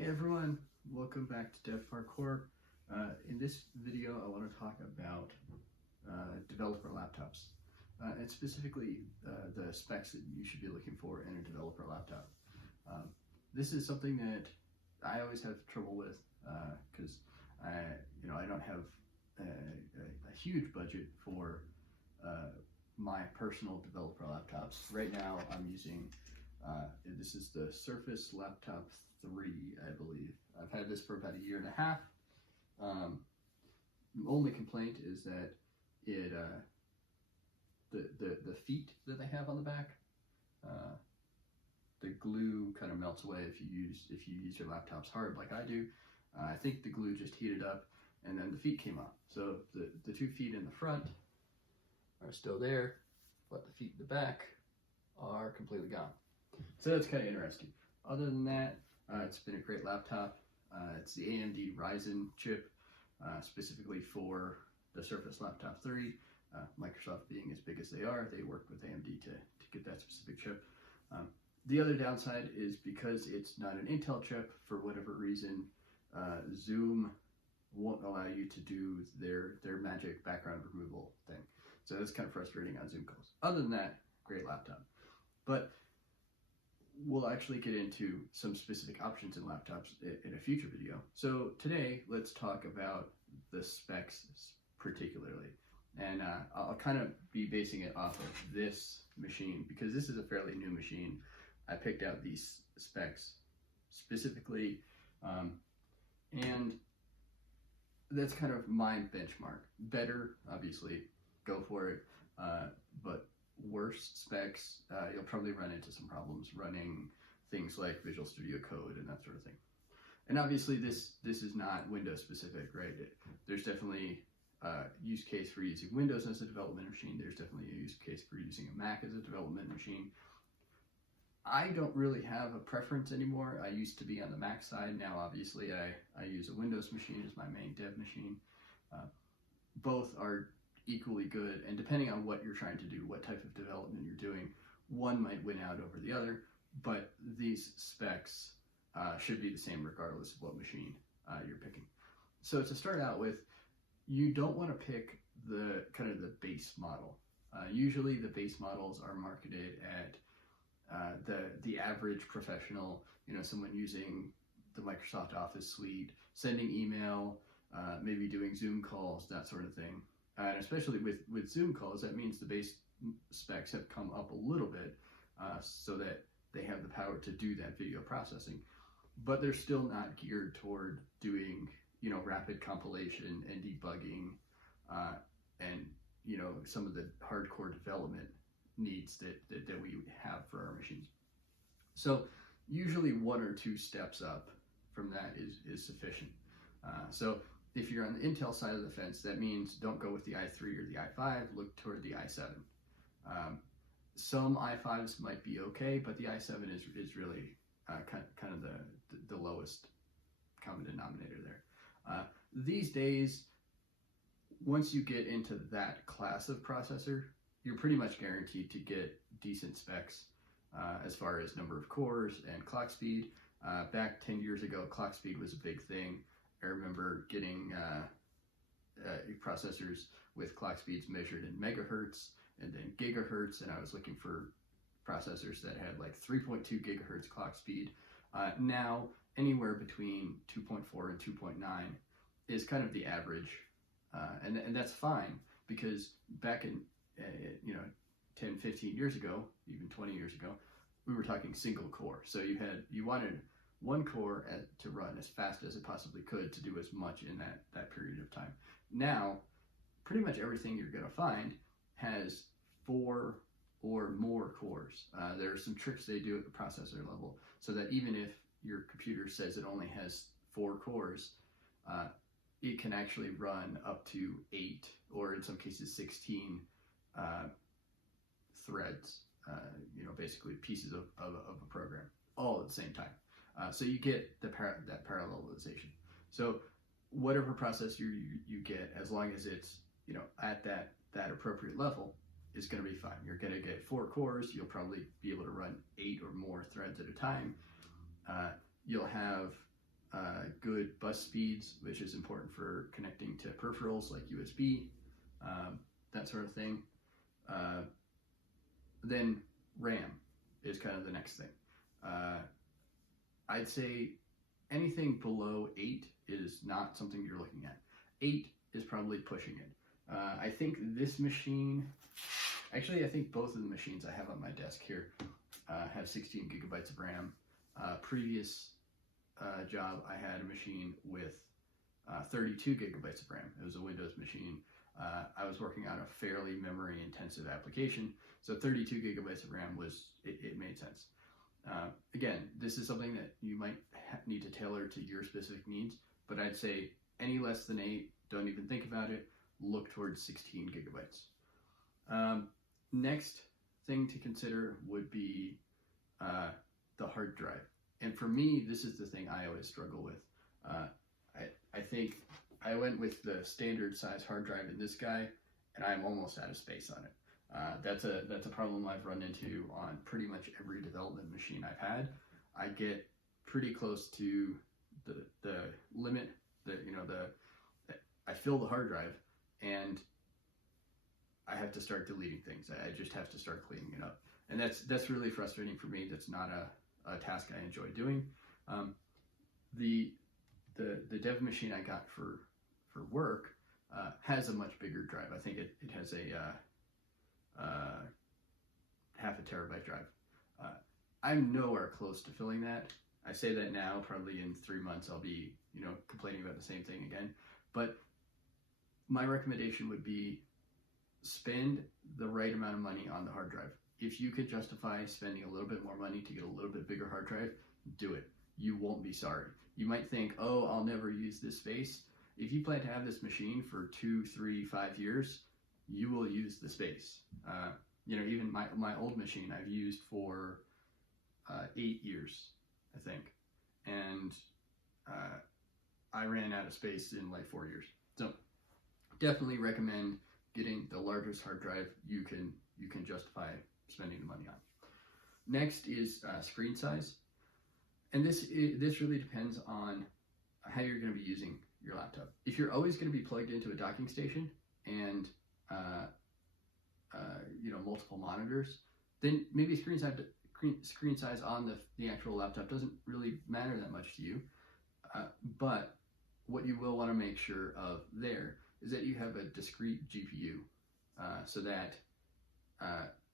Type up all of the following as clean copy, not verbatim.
Hey everyone, welcome back to Dev Parkour. In this video, I want to talk about developer laptops, and specifically the specs that you should be looking for in a developer laptop. This is something that I always have trouble with because I don't have a huge budget for my personal developer laptops. Right now, I'm using this is the Surface Laptop 3, I believe. I've had this for about a year and a half. The only complaint is that it the feet that they have on the back, the glue kind of melts away if you use your laptops hard like I do. I think the glue just heated up and then the feet came off. So the 2 feet in the front are still there, but the feet in the back are completely gone. So that's kind of interesting. Other than that, it's been a great laptop. It's the AMD Ryzen chip, specifically for the Surface Laptop 3. Microsoft being as big as they are, they work with AMD to get that specific chip. The other downside is because it's not an Intel chip, for whatever reason, Zoom won't allow you to do their magic background removal thing. So that's kind of frustrating on Zoom calls. Other than that, great laptop. But we'll actually get into some specific options in laptops in a future video. So today, let's talk about the specs particularly. And I'll kind of be basing it off of this machine because this is a fairly new machine. I picked out these specs specifically, and that's kind of my benchmark. Better, obviously, go for it, but worse specs, you'll probably run into some problems running things like Visual Studio Code and that sort of thing. And obviously this is not Windows specific, right? There's definitely a use case for using Windows as a development machine. There's definitely a use case for using a Mac as a development machine. I don't really have a preference anymore. I used to be on the Mac side. Now obviously I use a Windows machine as my main dev machine. Both are equally good, and depending on what you're trying to do, what type of development you're doing, one might win out over the other, but these specs should be the same regardless of what machine you're picking. So to start out with, you don't want to pick the kind of the base model. Usually the base models are marketed at the average professional, someone using the Microsoft Office suite, sending email, maybe doing Zoom calls, that sort of thing. And especially with Zoom calls, that means the base specs have come up a little bit so that they have the power to do that video processing. But they're still not geared toward doing, rapid compilation and debugging and, some of the hardcore development needs that we have for our machines. So usually 1 or 2 steps up from that is sufficient. So if you're on the Intel side of the fence, that means don't go with the i3 or the i5, look toward the i7. Some i5s might be okay, but the i7 is really kind of the lowest common denominator there. These days, once you get into that class of processor, you're pretty much guaranteed to get decent specs as far as number of cores and clock speed. Back 10 years ago, clock speed was a big thing. I remember getting processors with clock speeds measured in megahertz and then gigahertz, and I was looking for processors that had like 3.2 gigahertz clock speed. Now, anywhere between 2.4 and 2.9 is kind of the average, and that's fine because back in 10, 15 years ago, even 20 years ago, we were talking single core. So you wanted 1 core to run as fast as it possibly could to do as much in that period of time. Now, pretty much everything you're going to find has 4 or more cores. There are some tricks they do at the processor level so that even if your computer says it only has 4 cores, it can actually run up to 8 or in some cases 16 threads, basically pieces of a program all at the same time. So you get that parallelization. So whatever processor you get, as long as it's at that appropriate level, is going to be fine. You're going to get 4 cores. You'll probably be able to run 8 or more threads at a time. You'll have good bus speeds, which is important for connecting to peripherals like USB, that sort of thing. Then RAM is kind of the next thing. I'd say anything below 8 is not something you're looking at. 8 is probably pushing it. I think this machine, actually I think both of the machines I have on my desk here have 16 gigabytes of RAM. Previous job, I had a machine with 32 gigabytes of RAM. It was a Windows machine. I was working on a fairly memory intensive application, so 32 gigabytes of RAM it made sense. Again, this is something that you might need to tailor to your specific needs, but I'd say any less than 8, don't even think about it, look towards 16 gigabytes. Next thing to consider would be the hard drive. And for me, this is the thing I always struggle with. I think I went with the standard size hard drive in this guy, and I'm almost out of space on it. That's a problem I've run into on pretty much every development machine I've had. I get pretty close to the limit, I fill the hard drive, and I have to start deleting things. I just have to start cleaning it up. And that's really frustrating for me. That's not a task I enjoy doing. The dev machine I got for work has a much bigger drive. I think it has a half a terabyte drive. I'm nowhere close to filling that. I say that now, probably in 3 months I'll be, complaining about the same thing again. But my recommendation would be spend the right amount of money on the hard drive. If you could justify spending a little bit more money to get a little bit bigger hard drive, do it. You won't be sorry. You might think, oh, I'll never use this space. If you plan to have this machine for 2, 3, 5 years, you will use the space. Even my old machine I've used for 8 years, I think. And I ran out of space in like 4 years. So definitely recommend getting the largest hard drive you can justify spending the money on. Next is screen size. And this really depends on how you're going to be using your laptop. If you're always going to be plugged into a docking station and multiple monitors, then maybe screen size on the actual laptop doesn't really matter that much to you. But what you will want to make sure of there is that you have a discrete GPU so that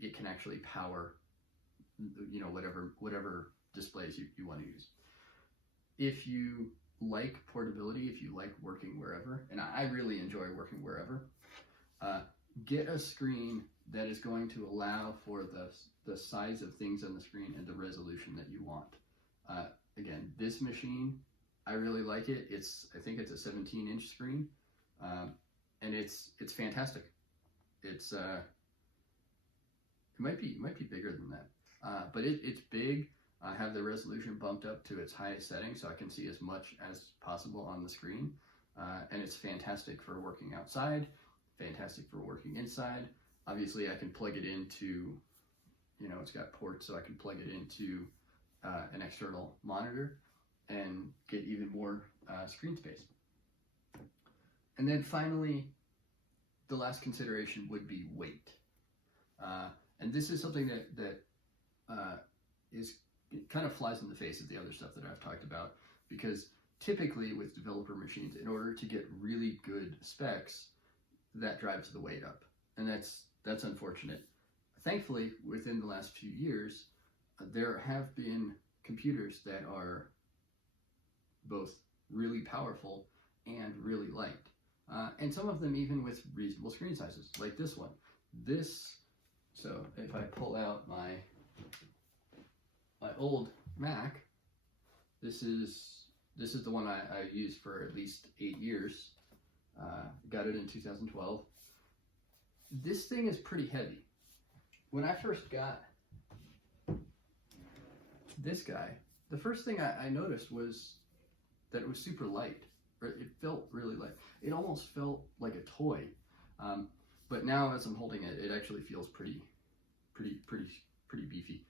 it can actually power whatever displays you want to use. If you like portability, if you like working wherever, and I really enjoy working wherever, get a screen that is going to allow for the size of things on the screen and the resolution that you want. Again, this machine, I really like it. I think it's a 17-inch screen, and it's fantastic. It might be bigger than that, but it's big. I have the resolution bumped up to its highest setting so I can see as much as possible on the screen, and it's fantastic for working outside, fantastic for working inside. Obviously, I can plug it into, it's got ports, so I can plug it into an external monitor and get even more screen space. And then finally, the last consideration would be weight. And this is something that it kind of flies in the face of the other stuff that I've talked about, because typically with developer machines, in order to get really good specs, that drives the weight up. And that's unfortunate. Thankfully, within the last few years, there have been computers that are both really powerful and really light. And some of them even with reasonable screen sizes, like this one. So if I pull out my old Mac, this is the one I used for at least 8 years. Got it in 2012. This thing is pretty heavy. When I first got this guy, the first thing I noticed was that it was super light. It felt really light. It almost felt like a toy. But now as I'm holding it, it actually feels pretty beefy.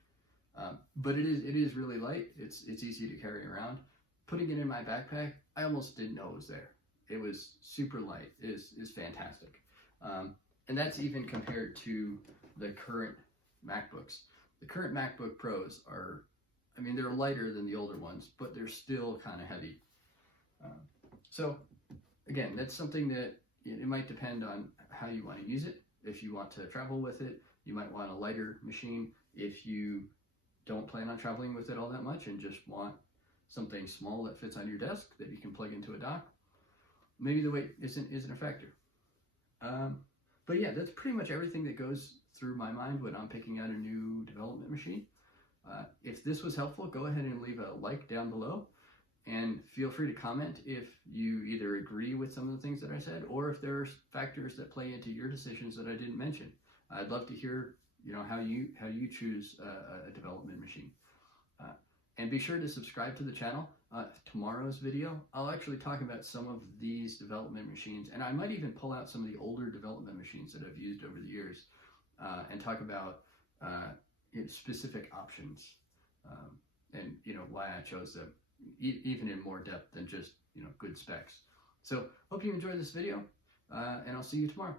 But it is really light. It's easy to carry around. putting it in my backpack, I almost didn't know it was there. It was super light. Is fantastic. And that's even compared to the current MacBooks. The current MacBook Pros are, I mean, they're lighter than the older ones, but they're still kind of heavy. So again, that's something that it might depend on how you want to use it. If you want to travel with it, you might want a lighter machine. If you don't plan on traveling with it all that much and just want something small that fits on your desk that you can plug into a dock, maybe the weight isn't a factor. But yeah, that's pretty much everything that goes through my mind when I'm picking out a new development machine. If this was helpful, go ahead and leave a like down below, and feel free to comment if you either agree with some of the things that I said, or if there are factors that play into your decisions that I didn't mention. I'd love to hear, how you choose a development machine. And be sure to subscribe to the channel. Tomorrow's video, I'll actually talk about some of these development machines, and I might even pull out some of the older development machines that I've used over the years, and talk about specific options, and why I chose them, even in more depth than just good specs. So hope you enjoyed this video, and I'll see you tomorrow.